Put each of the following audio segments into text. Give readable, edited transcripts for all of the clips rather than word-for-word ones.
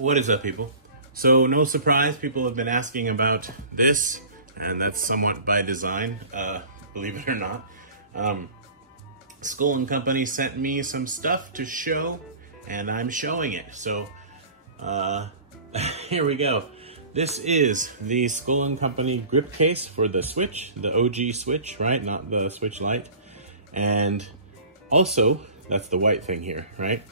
What is up, people? So no surprise, people have been asking about this, and that's somewhat by design, believe it or not. Skull & Company sent me some stuff to show, and I'm showing it. So here we go. This is the Skull & Company GripCase for the Switch, the OG Switch, right? Not the Switch Lite. And also, that's the white thing here, right?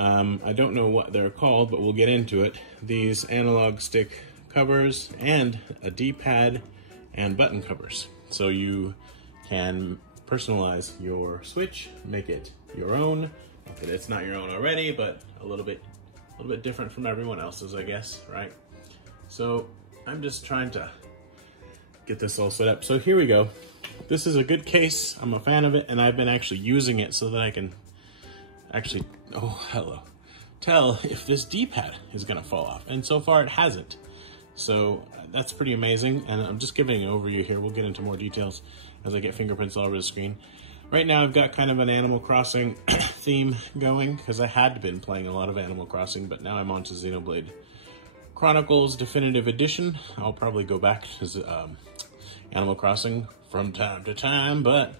I don't know what they're called, but we'll get into it. These analog stick covers and a D-pad and button covers. So you can personalize your Switch, make it your own. It's not your own already, but a little bit different from everyone else's, I guess, right? So I'm just trying to get this all set up. So here we go. This is a good case. I'm a fan of it, and I've been actually using it so that I can actually, oh, hello, tell if this D-pad is gonna fall off. And so far it hasn't. So that's pretty amazing. And I'm just giving an overview here. We'll get into more details as I get fingerprints all over the screen. Right now I've got kind of an Animal Crossing theme going because I had been playing a lot of Animal Crossing, but now I'm on to Xenoblade Chronicles Definitive Edition. I'll probably go back to Animal Crossing from time to time, but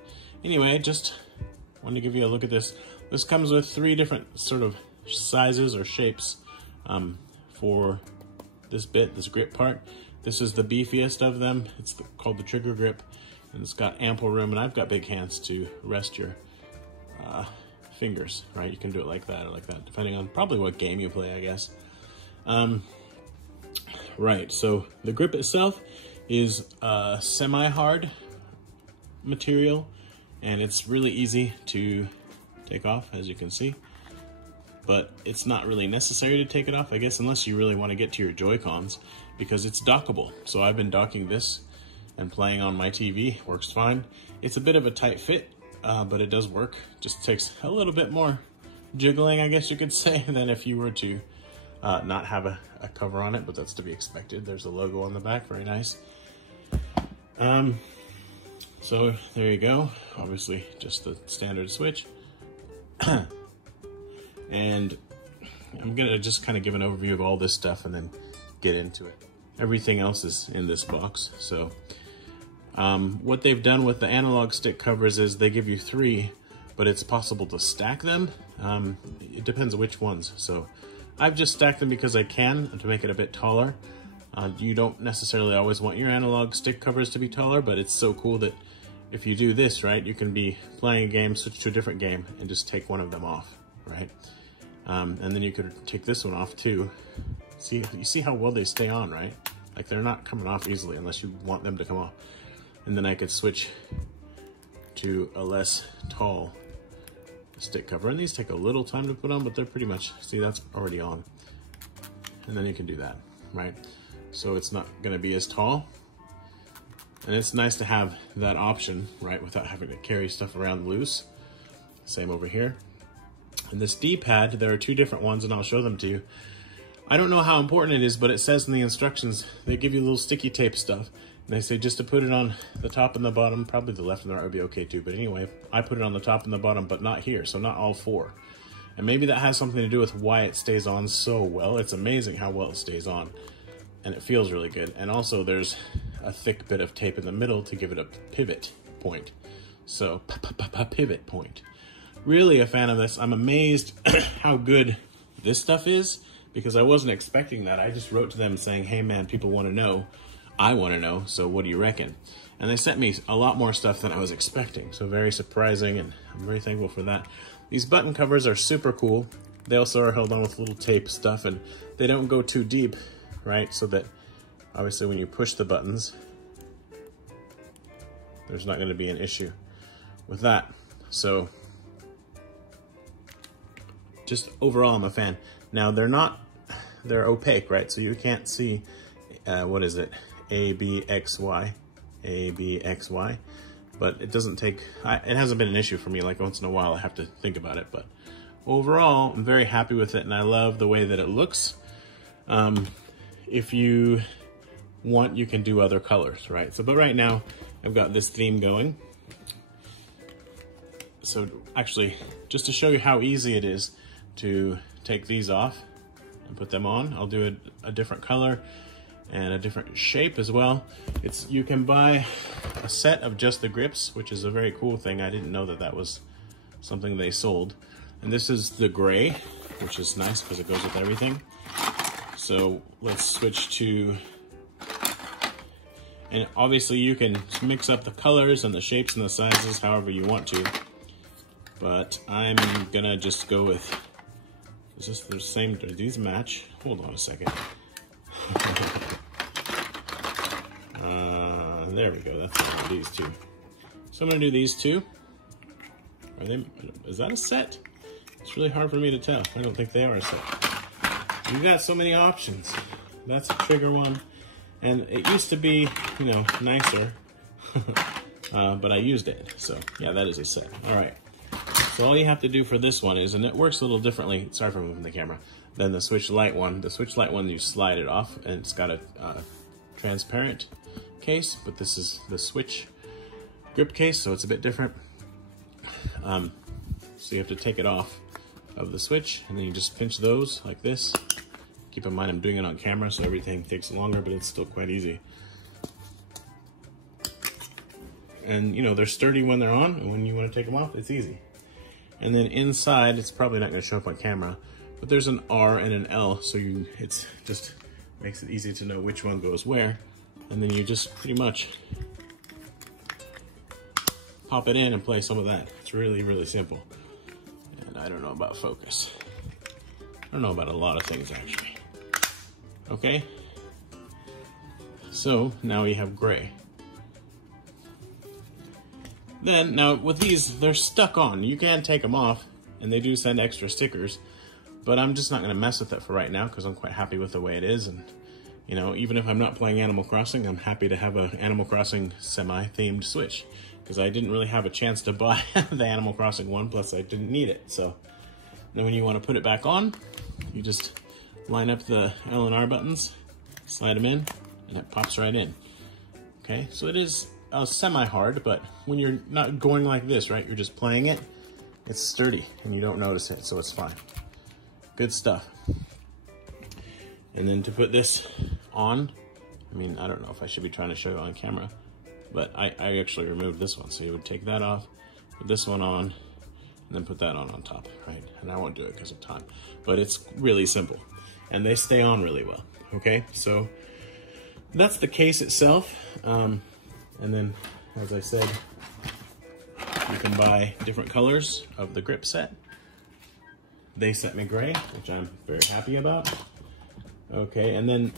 anyway, just wanted to give you a look at this. This comes with 3 different sort of sizes or shapes for this bit, this grip part. This is the beefiest of them. It's called the trigger grip, and it's got ample room, and I've got big hands to rest your fingers, right? You can do it like that or like that, depending on probably what game you play, I guess. Right, so the grip itself is a semi-hard material, and it's really easy to take off, as you can see, but it's not really necessary to take it off, I guess, unless you really want to get to your Joy-Cons, because it's dockable. So I've been docking this and playing on my TV, works fine. It's a bit of a tight fit, but it does work. Just takes a little bit more jiggling, I guess you could say, than if you were to not have a cover on it, but that's to be expected. There's a logo on the back, very nice. So there you go, obviously just the standard Switch. And I'm gonna just kind of give an overview of all this stuff and then get into it. Everything else is in this box. So what they've done with the analog stick covers is they give you 3, but it's possible to stack them. It depends on which ones. So I've just stacked them because I can, to make it a bit taller. You don't necessarily always want your analog stick covers to be taller, but it's so cool that if you do this, right, you can be playing a game, switch to a different game, and just take one of them off, right? And then you could take this one off too. You see how well they stay on, right? Like, they're not coming off easily unless you want them to come off. And then I could switch to a less tall stick cover. And these take a little time to put on, but they're pretty much, see, that's already on. And then you can do that, right? So it's not gonna be as tall. And it's nice to have that option, right, without having to carry stuff around loose. Same over here. And this D-pad, there are 2 different ones, and I'll show them to you. I don't know how important it is, but it says in the instructions, they give you little sticky tape stuff. And they say just to put it on the top and the bottom, probably the left and the right would be okay too. But anyway, I put it on the top and the bottom, but not here, so not all 4. And maybe that has something to do with why it stays on so well. It's amazing how well it stays on. And it feels really good. And also there's a thick bit of tape in the middle to give it a pivot point. So, pivot point. Really a fan of this. I'm amazed how good this stuff is, because I wasn't expecting that. I just wrote to them saying, hey man, people want to know. I want to know, so what do you reckon? And they sent me a lot more stuff than I was expecting. So very surprising, and I'm very thankful for that. These button covers are super cool. They also are held on with little tape stuff, and they don't go too deep, right? So that obviously when you push the buttons, there's not going to be an issue with that. So just overall, I'm a fan. Now they're opaque, right? So you can't see, what is it? A, B, X, Y, A, B, X, Y. But it doesn't take, it hasn't been an issue for me. Like once in a while I have to think about it, but overall I'm very happy with it, and I love the way that it looks. If you want, you can do other colors, right? So, but right now I've got this theme going. So actually, just to show you how easy it is to take these off, and put them on. I'll do a different color and a different shape as well. You can buy a set of just the grips, which is a very cool thing. I didn't know that that was something they sold. And this is the gray, which is nice because it goes with everything. So let's switch to, and obviously you can mix up the colors and the shapes and the sizes however you want to, but I'm gonna just go with, is this the same, do these match? Hold on a second. There we go, that's one of these two. So I'm gonna do these two. Are they, is that a set? It's really hard for me to tell. I don't think they are a set. You've got so many options. That's a trigger one. And it used to be, you know, nicer, but I used it. So yeah, that is a set. All right. So all you have to do for this one is, and it works a little differently, sorry for moving the camera, than the Switch Lite one. The Switch Lite one, you slide it off and it's got a transparent case, but this is the Switch grip case, so it's a bit different. So you have to take it off of the Switch, and then you just pinch those like this. Keep in mind I'm doing it on camera, so everything takes longer, but it's still quite easy. And you know, they're sturdy when they're on, and when you want to take them off, it's easy. And then inside, it's probably not going to show up on camera, but there's an R and an L, so it's just makes it easy to know which one goes where. And then you just pretty much pop it in and play some of that. It's really, really simple. And I don't know about focus. I don't know about a lot of things, actually. Okay? So, now we have gray. Then, now with these, they're stuck on. You can take them off, and they do send extra stickers, but I'm just not gonna mess with it for right now because I'm quite happy with the way it is. And you know, even if I'm not playing Animal Crossing, I'm happy to have an Animal Crossing semi-themed Switch, because I didn't really have a chance to buy the Animal Crossing one, plus I didn't need it. So then when you want to put it back on, you just line up the L and R buttons, slide them in, and it pops right in. Okay, so it is semi-hard, but when you're not going like this, right, you're just playing it, it's sturdy, and you don't notice it, so it's fine. Good stuff. And then to put this on, I mean, I don't know if I should be trying to show you on camera, but I actually removed this one. So you would take that off, put this one on, and then put that on top, right? And I won't do it because of time, but it's really simple. And they stay on really well, okay? So that's the case itself. And then, as I said, you can buy different colors of the grip set. They sent me gray, which I'm very happy about. Okay, and then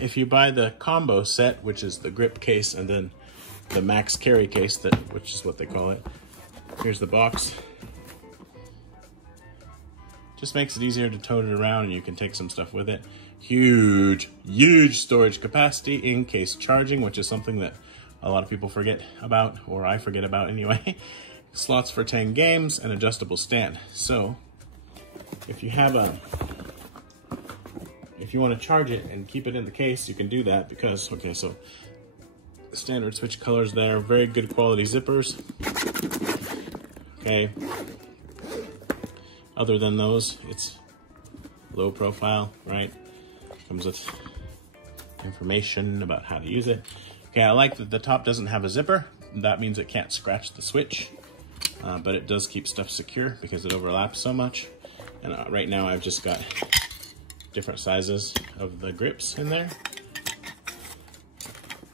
if you buy the combo set, which is the grip case and then the MaxCarry case, which is what they call it. Here's the box. Just makes it easier to tote it around, and you can take some stuff with it. Huge, huge storage capacity in case charging, which is something that a lot of people forget about, or I forget about anyway. Slots for 10 games, and adjustable stand. So if you have if you want to charge it and keep it in the case, you can do that because, okay, so standard Switch colors there, very good quality zippers. Okay. Other than those, it's low profile, right? Comes with information about how to use it. Okay, I like that the top doesn't have a zipper. That means it can't scratch the Switch, but it does keep stuff secure because it overlaps so much. And right now I've just got different sizes of the grips in there.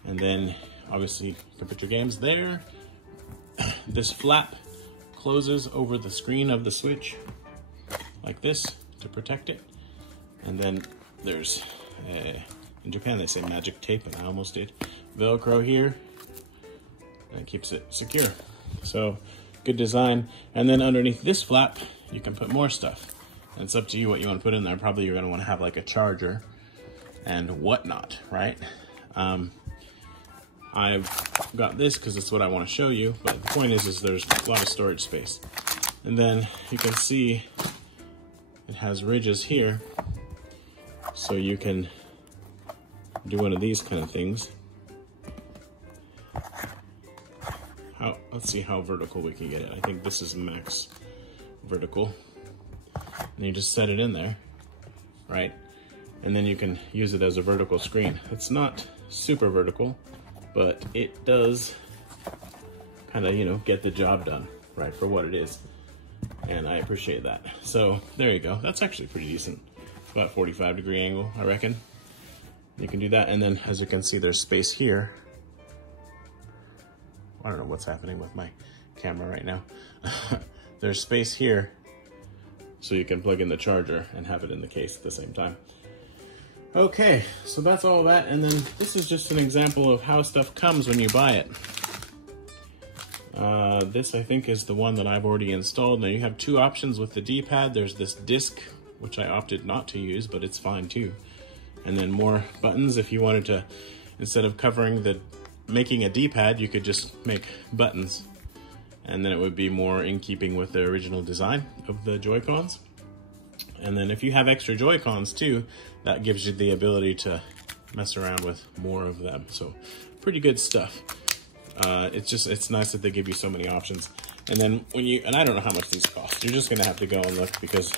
And then obviously you can put your games there. This flap closes over the screen of the Switch like this to protect it. And then there's, in Japan they say magic tape, and I almost did, Velcro here. And it keeps it secure. So good design. And then underneath this flap, you can put more stuff. And it's up to you what you want to put in there. Probably you're going to want to have like a charger and whatnot, right? I've got this because it's what I want to show you, but the point is there's a lot of storage space. And then you can see it has ridges here, so you can do one of these kind of things. Let's see how vertical we can get it. I think this is max vertical. And you just set it in there, right? and then you can use it as a vertical screen. It's not super vertical, but it does kind of, you know, get the job done, right, for what it is. And I appreciate that. So there you go. That's actually pretty decent. About 45-degree angle, I reckon. You can do that, and then as you can see, there's space here. I don't know what's happening with my camera right now. There's space here, so you can plug in the charger and have it in the case at the same time. Okay, so that's all that, and then this is just an example of how stuff comes when you buy it. This, I think, is the one that I've already installed. Now, you have two options with the D-pad. There's this disc, which I opted not to use, but it's fine too. And then more buttons if you wanted to, instead of making a D-pad, you could just make buttons. And then it would be more in keeping with the original design of the Joy-Cons. And then if you have extra Joy-Cons too, that gives you the ability to mess around with more of them. So pretty good stuff. It's nice that they give you so many options. And then and I don't know how much these cost. You're just gonna have to go and look, because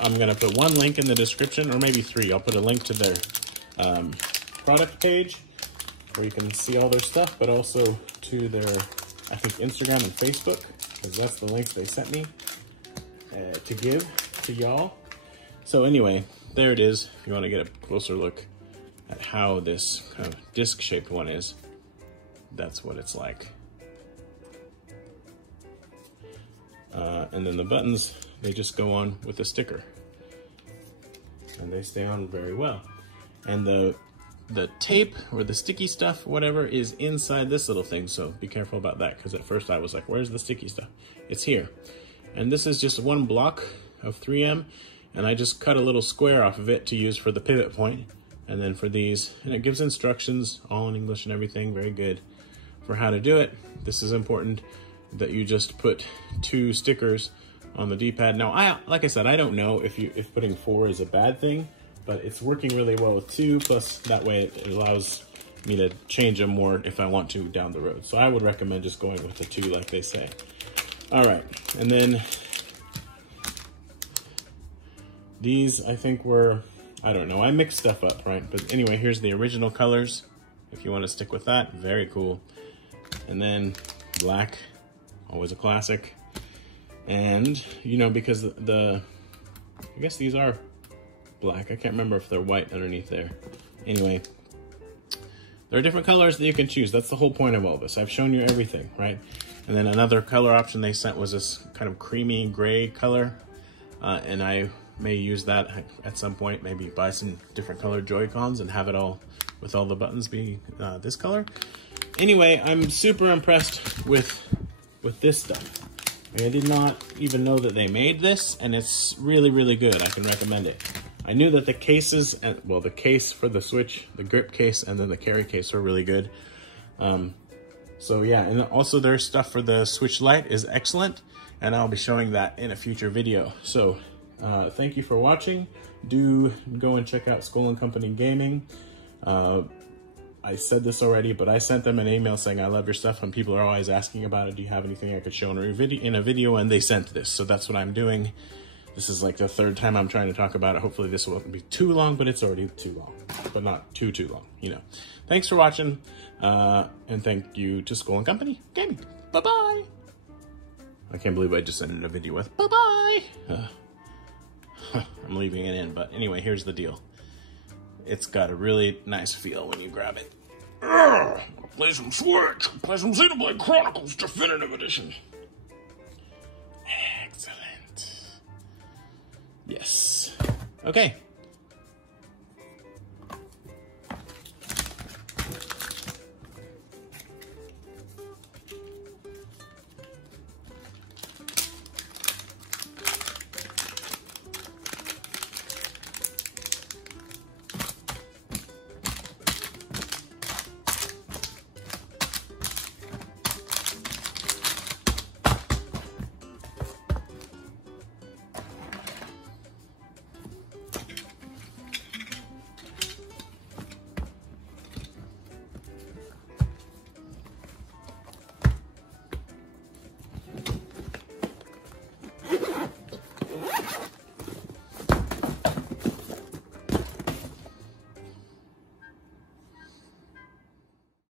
I'm gonna put one link in the description, or maybe three. I'll put a link to their product page where you can see all their stuff, but also to their, I think, Instagram and Facebook, because that's the links they sent me to give to y'all. So anyway, there it is. If you want to get a closer look at how this kind of disc-shaped one is, that's what it's like. And then the buttons, they just go on with a sticker, and they stay on very well. And the tape or the sticky stuff, whatever, is inside this little thing, so be careful about that, because at first I was like, where's the sticky stuff? It's here. And this is just one block of 3M, and I just cut a little square off of it to use for the pivot point, and then for these, and it gives instructions all in English and everything, very good, for how to do it. This is important, that you just put 2 stickers on the D-pad. Now, like I said, I don't know if putting 4 is a bad thing, but it's working really well with 2, plus that way it allows me to change them more if I want to down the road. So I would recommend just going with the 2 like they say. All right, and then these, I think, were, I don't know, I mixed stuff up, right? But anyway, here's the original colors, if you want to stick with that. Very cool. And then black, always a classic. And, you know, because I guess these are black. I can't remember if they're white underneath there. Anyway, there are different colors that you can choose. That's the whole point of all this. I've shown you everything, right? And then another color option they sent was this kind of creamy gray color. And I may use that at some point, maybe buy some different colored Joy-Cons and have it all, with all the buttons be this color. Anyway, I'm super impressed with this stuff. I did not even know that they made this, and it's really, really good. I can recommend it. I knew that the cases, well, the case for the Switch, the GripCase, and then the carry case are really good. So yeah, and also their stuff for the Switch Lite is excellent, and I'll be showing that in a future video. So thank you for watching. Do go and check out Skull&Co Gaming. I said this already, but I sent them an email saying I love your stuff, and people are always asking about it. Do you have anything I could show in a video? And they sent this, so that's what I'm doing. This is like the 3rd time I'm trying to talk about it. Hopefully this won't be too long, but it's already too long, but not too long, you know. Thanks for watching, and thank you to Skull&Co Gaming. Bye-bye. I can't believe I just ended a video with bye-bye. I'm leaving it in, but anyway, here's the deal. It's got a really nice feel when you grab it. Play some Switch. Play some Xenoblade Chronicles Definitive Edition. Excellent. Yes. Okay.